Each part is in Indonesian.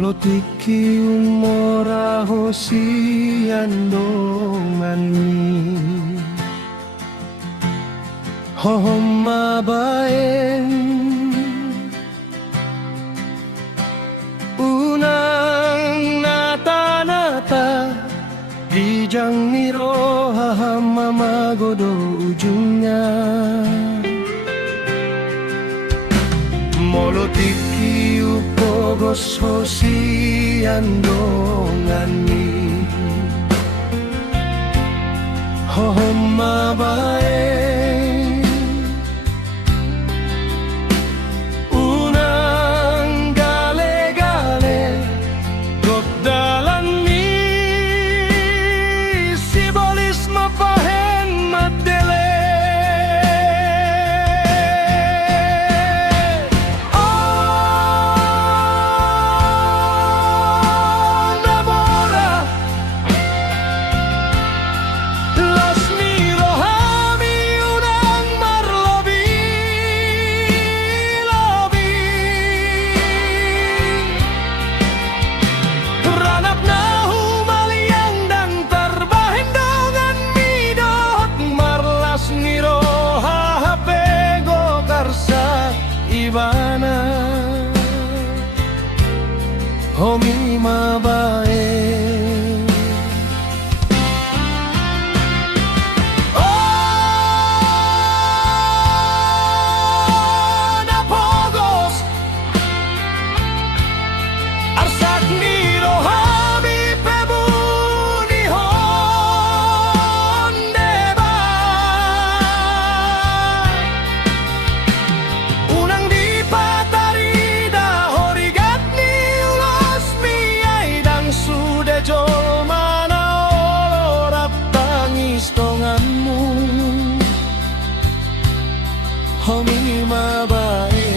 Molotiki umora hosiandongani Hohoma baen Unang nata-nata Dijang niro hahama magodo ujungnya Molotiki upogos hosiandongani Hohoma baen Unang gale-gale Gobdalan ni Sibolis mapahen madele Homi mabae napogos arsak niro hami pebuni hondeba unang di patarida horigat ni Jol mana olorap tangis tonganmu Homi mabae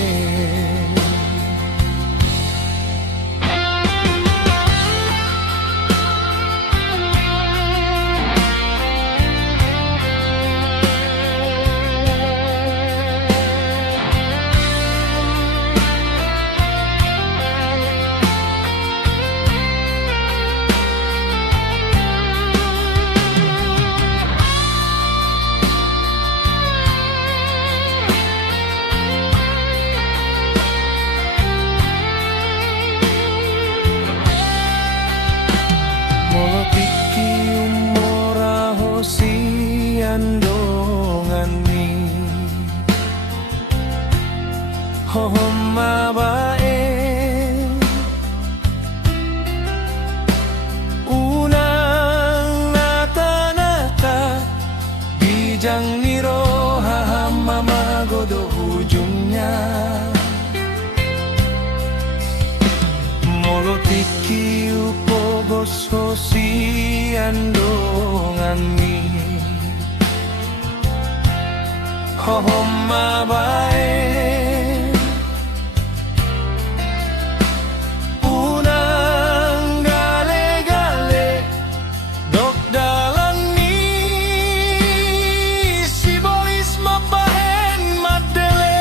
Molotiki umora hosiandongani Hohoma bae Unang nata-nata Bijang niro hahama magodo ujungnya Molotiki upogos hosiandongani Hohoma bae Unang gale-gale Dokdalan ni Sibolis mapahen madele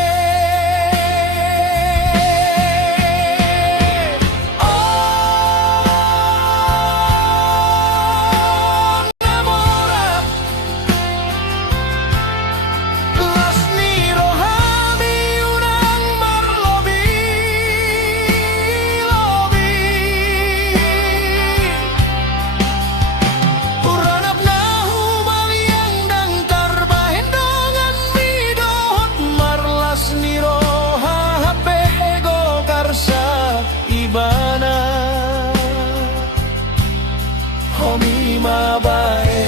Homi mabae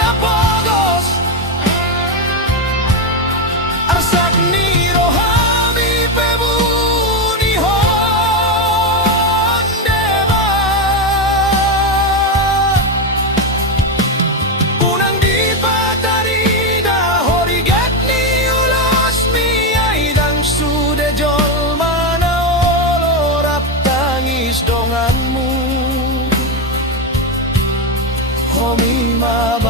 napogos arsak niro hami pebuni hondeba unang di patarida horigat ni Jol mana olorap tangis donganmu Homi mabae